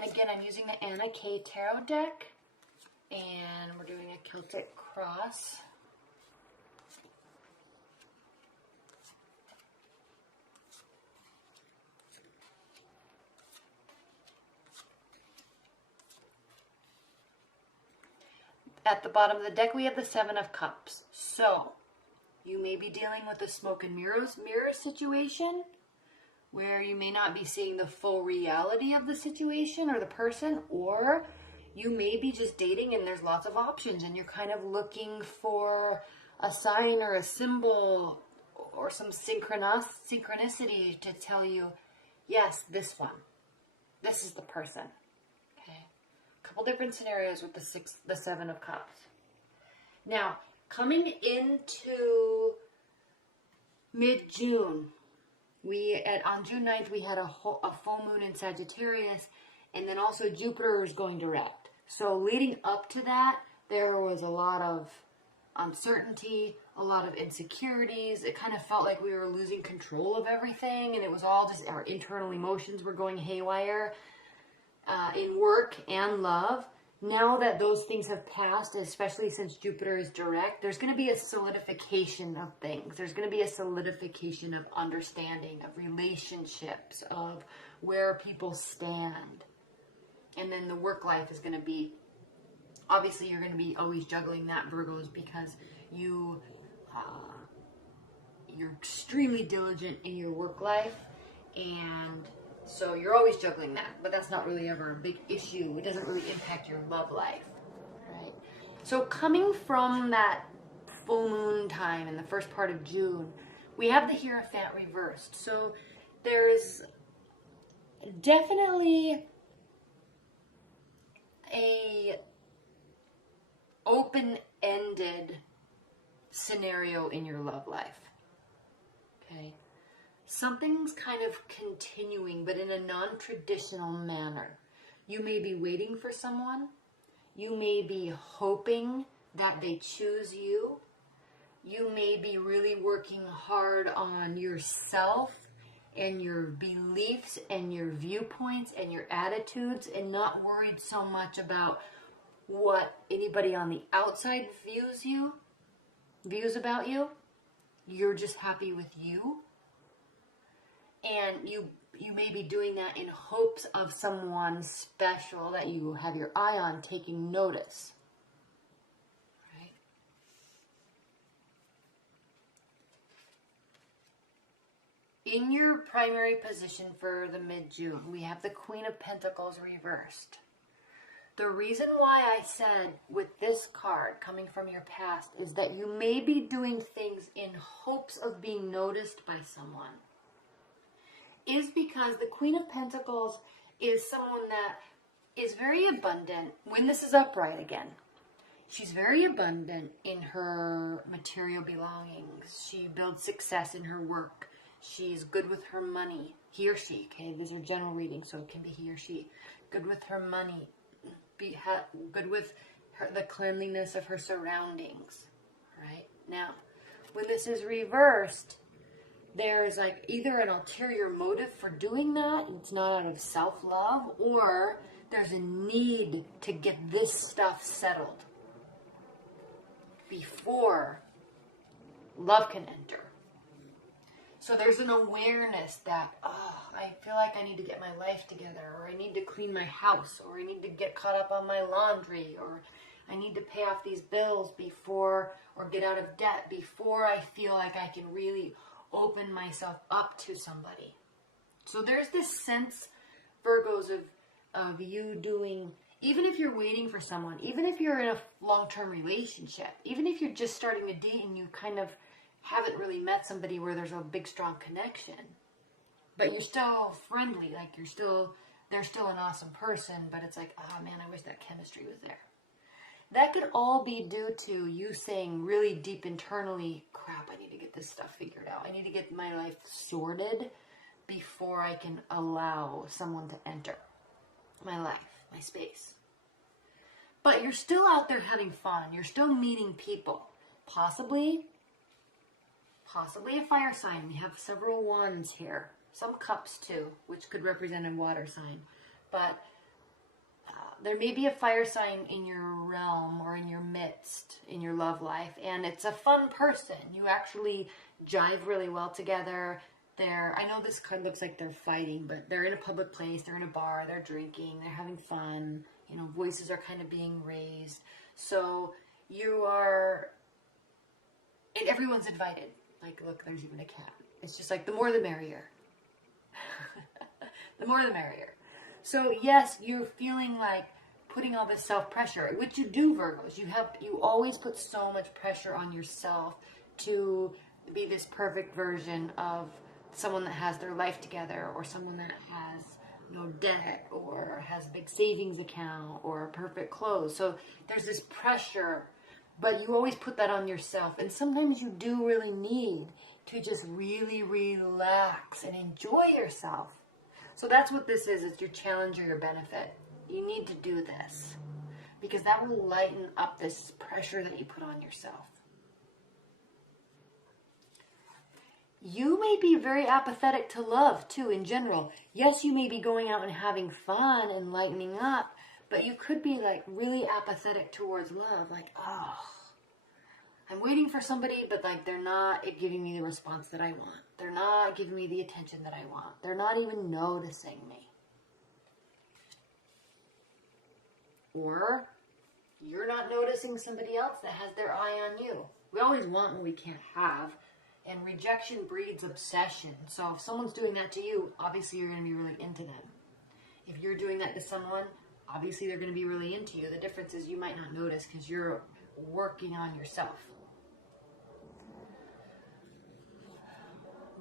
And again, I'm using the Anna K Tarot deck, and we're doing a Celtic cross. At the bottom of the deck, we have the Seven of Cups. So, you may be dealing with a smoke and mirror situation, where you may not be seeing the full reality of the situation or the person, or you may be just dating and there's lots of options and you're kind of looking for a sign or a symbol or some synchronicity to tell you, yes, this one, this is the person. Okay, a couple different scenarios with the Seven of Cups. Now, coming into mid-June, on June 9th, we had a full moon in Sagittarius, and then also Jupiter is going direct. So leading up to that, there was a lot of uncertainty, a lot of insecurities. It kind of felt like we were losing control of everything, and it was all just our internal emotions were going haywire in work and love. Now that those things have passed, especially since Jupiter is direct, there's going to be a solidification of things. There's going to be a solidification of understanding, of relationships, of where people stand. And then the work life is going to be, obviously you're going to be always juggling that, Virgos, because you're extremely diligent in your work life, and so you're always juggling that, but that's not really ever a big issue. It doesn't really impact your love life, right? So coming from that full moon time in the first part of June, we have the Hierophant reversed. So there's definitely a open-ended scenario in your love life, okay? Something's kind of continuing, but in a non-traditional manner. You may be waiting for someone. You may be hoping that they choose you. You may be really working hard on yourself and your beliefs and your viewpoints and your attitudes, and not worried so much about what anybody on the outside views about you. You're just happy with you. And you may be doing that in hopes of someone special that you have your eye on taking notice. Right? In your primary position for the mid-June, we have the Queen of Pentacles reversed. The reason why I said with this card coming from your past is that you may be doing things in hopes of being noticed by someone. Is because the Queen of Pentacles is someone that is very abundant when this is upright again. She's very abundant in her material belongings. She builds success in her work. She's good with her money. He or she, okay? These are general readings, so it can be he or she. Good with her money. Good with the cleanliness of her surroundings, right? Now, when this is reversed, there's like either an ulterior motive for doing that, it's not out of self-love, or there's a need to get this stuff settled before love can enter. So there's an awareness that, I feel like I need to get my life together, or I need to clean my house, or I need to get caught up on my laundry, or I need to pay off these bills before, or get out of debt before I feel like I can really open myself up to somebody. So there's this sense, Virgos, of you doing, even if you're waiting for someone, even if you're in a long-term relationship, even if you're just starting to date and you kind of haven't really met somebody where there's a big, strong connection, but you're still friendly, like they're still an awesome person, but it's like, oh man, I wish that chemistry was there. That could all be due to you saying really deep internally, crap, I need to get this stuff figured out. I need to get my life sorted before I can allow someone to enter my life, my space. But you're still out there having fun. You're still meeting people. Possibly a fire sign. We have several wands here. Some cups too, which could represent a water sign. But there may be a fire sign in your realm or in your midst, in your love life, and it's a fun person. You actually jive really well together. I know this card looks like they're fighting, but they're in a public place, they're in a bar, they're drinking, they're having fun, you know, voices are kind of being raised. So you are, and everyone's invited. Like, look, there's even a cat. It's just like, the more the merrier. The more the merrier. So yes, you're feeling like putting all this self-pressure, which you do, Virgos. You always put so much pressure on yourself to be this perfect version of someone that has their life together, or someone that has no debt, or has a big savings account, or perfect clothes. So there's this pressure, but you always put that on yourself. And sometimes you do really need to just really relax and enjoy yourself. So that's what this is. It's your challenge or your benefit. You need to do this because that will lighten up this pressure that you put on yourself. You may be very apathetic to love, too, in general. Yes, you may be going out and having fun and lightening up, but you could be, like, really apathetic towards love. Like, oh, I'm waiting for somebody, but, like, they're not giving me the response that I want. They're not giving me the attention that I want. They're not even noticing me. Or you're not noticing somebody else that has their eye on you. We always want what we can't have. And rejection breeds obsession. So if someone's doing that to you, obviously you're going to be really into them. If you're doing that to someone, obviously they're going to be really into you. The difference is you might not notice because you're working on yourself.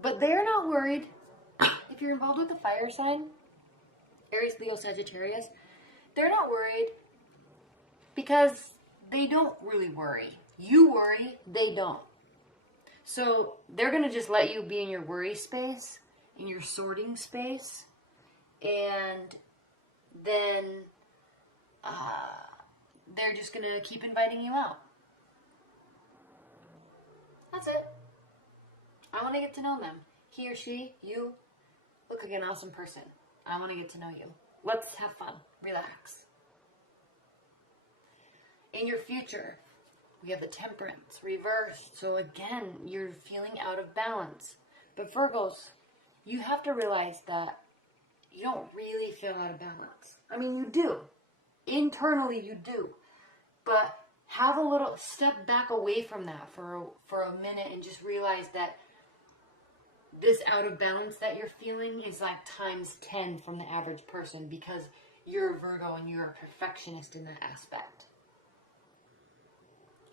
But they're not worried. If you're involved with the fire sign, Aries, Leo, Sagittarius, they're not worried because they don't really worry. You worry, they don't. So they're going to just let you be in your worry space, in your sorting space, and then they're just going to keep inviting you out. That's it. I want to get to know them. He or she, you, look like an awesome person. I want to get to know you. Let's have fun. Relax. In your future, we have the Temperance reversed. So again, you're feeling out of balance. But Virgos, you have to realize that you don't really feel out of balance. I mean, you do. Internally, you do. But have a little step back away from that for a minute and just realize that this out of balance that you're feeling is like times 10 from the average person because you're a Virgo and you're a perfectionist in that aspect.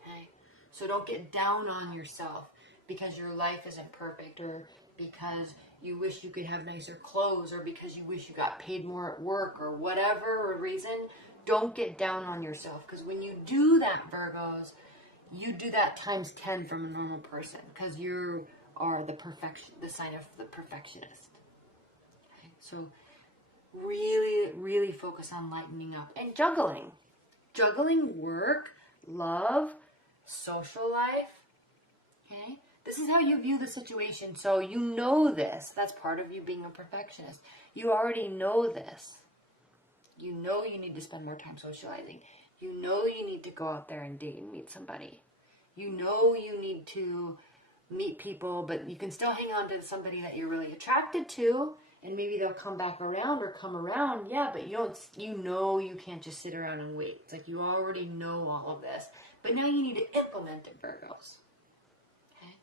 Okay? So don't get down on yourself because your life isn't perfect, or because you wish you could have nicer clothes, or because you wish you got paid more at work, or whatever reason. Don't get down on yourself, because when you do that, Virgos, you do that times 10 from a normal person, because you are the sign of the perfectionist. Okay? So really, really focus on lightening up and juggling. Juggling work, love, social life. Okay? This is how you view the situation. So you know this. That's part of you being a perfectionist. You already know this. You know you need to spend more time socializing. You know you need to go out there and date and meet somebody. You know you need to meet people, but you can still hang on to somebody that you're really attracted to, and maybe they'll come back around or come around. Yeah, but you know you can't just sit around and wait. It's like you already know all of this. But now you need to implement it, Virgos. Okay?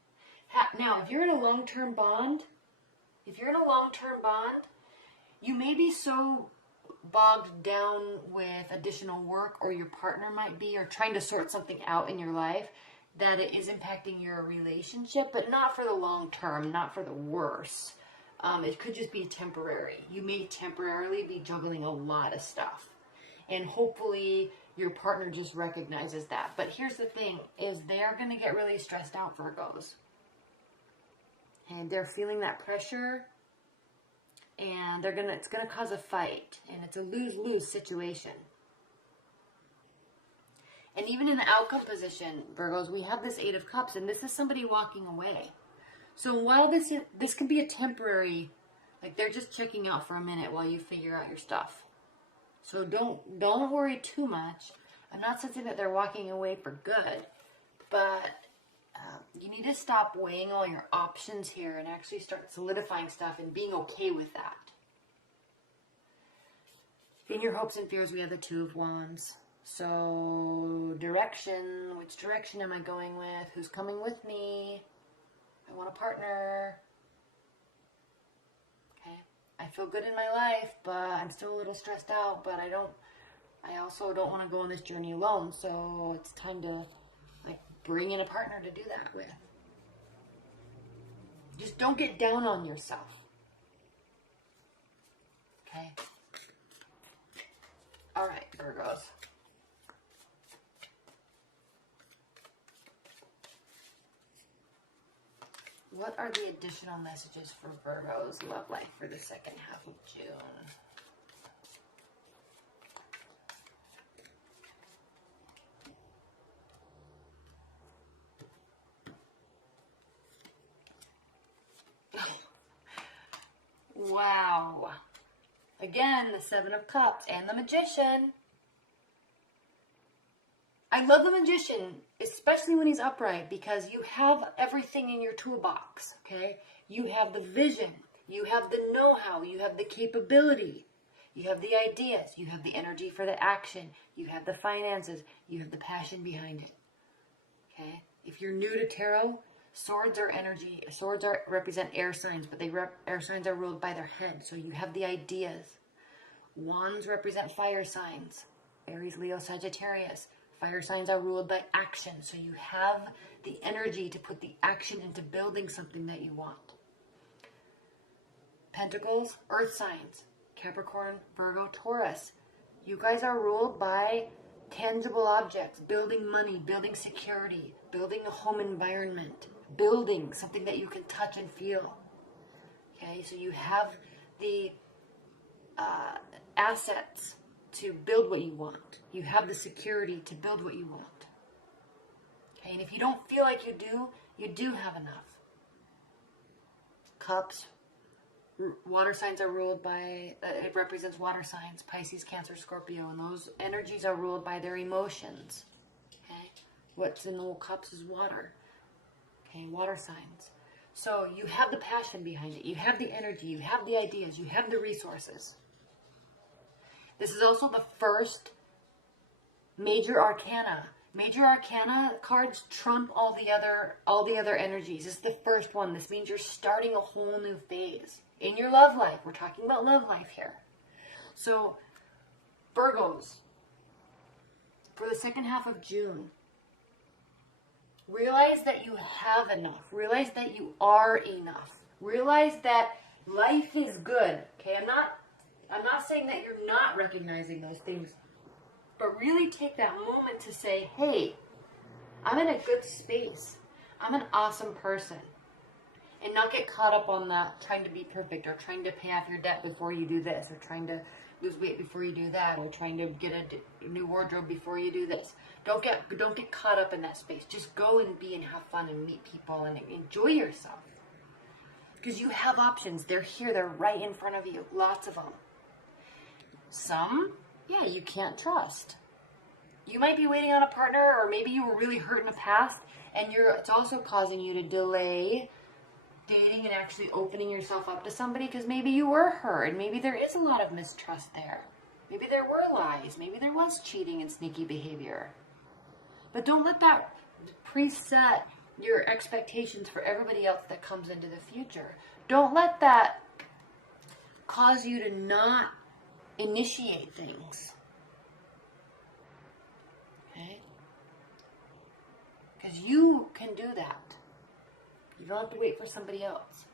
Now, if you're in a long-term bond, you may be so bogged down with additional work, or your partner might be, or trying to sort something out in your life, that it is impacting your relationship, but not for the long term, not for the worse. It could just be temporary. You may temporarily be juggling a lot of stuff. And hopefully your partner just recognizes that. But here's the thing, is they're going to get really stressed out, Virgos. And they're feeling that pressure, and it's going to cause a fight, and it's a lose-lose situation. And even in the outcome position, Virgos, we have this 8 of Cups, and this is somebody walking away. So while this can be a temporary, like they're just checking out for a minute while you figure out your stuff. So don't worry too much. I'm not saying that they're walking away for good, but you need to stop weighing all your options here and actually start solidifying stuff and being okay with that. In your hopes and fears, we have the Two of Wands. So direction, which direction am I going with? Who's coming with me? I want a partner. Okay. I feel good in my life, but I'm still a little stressed out, but I also don't want to go on this journey alone. So it's time to bring in a partner to do that with. Just don't get down on yourself. Okay. All right, Virgos. What are the additional messages for Virgo's love life for the second half of June? Wow. Again, the Seven of Cups and the Magician. I love the Magician, especially when he's upright, because you have everything in your toolbox, okay? You have the vision, you have the know-how, you have the capability, you have the ideas, you have the energy for the action, you have the finances, you have the passion behind it, okay? If you're new to tarot, swords are energy. Swords represent air signs, but air signs are ruled by their head, so you have the ideas. Wands represent fire signs. Aries, Leo, Sagittarius. Fire signs are ruled by action, so you have the energy to put the action into building something that you want. Pentacles, earth signs. Capricorn, Virgo, Taurus. You guys are ruled by tangible objects, building money, building security, building a home environment, building something that you can touch and feel. Okay, so you have the assets to build what you want. You have the security to build what you want. Okay, and if you don't feel like you do have enough. Cups, water signs are ruled by, it represents water signs, Pisces, Cancer, Scorpio, and those energies are ruled by their emotions. Okay, what's in the cups is water. Okay, water signs. So you have the passion behind it. You have the energy. You have the ideas. You have the resources. This is also the first major arcana. Major arcana cards trump all the other energies. This is the first one. This means you're starting a whole new phase in your love life. We're talking about love life here. So, Virgos, for the second half of June, realize that you have enough. Realize that you are enough. Realize that life is good. Okay, I'm not saying that you're not recognizing those things, but really take that moment to say, hey, I'm in a good space. I'm an awesome person. And not get caught up on that trying to be perfect or trying to pay off your debt before you do this or trying to lose weight before you do that or trying to get a new wardrobe before you do this. Don't get caught up in that space. Just go and be and have fun and meet people and enjoy yourself. Because you have options. They're here. They're right in front of you. Lots of them. Some, yeah, you can't trust. You might be waiting on a partner, or maybe you were really hurt in the past, and it's also causing you to delay dating and actually opening yourself up to somebody because maybe you were hurt, and maybe there is a lot of mistrust there. Maybe there were lies. Maybe there was cheating and sneaky behavior. But don't let that preset your expectations for everybody else that comes into the future. Don't let that cause you to not initiate things. Okay? Because you can do that. You don't have to wait for somebody else.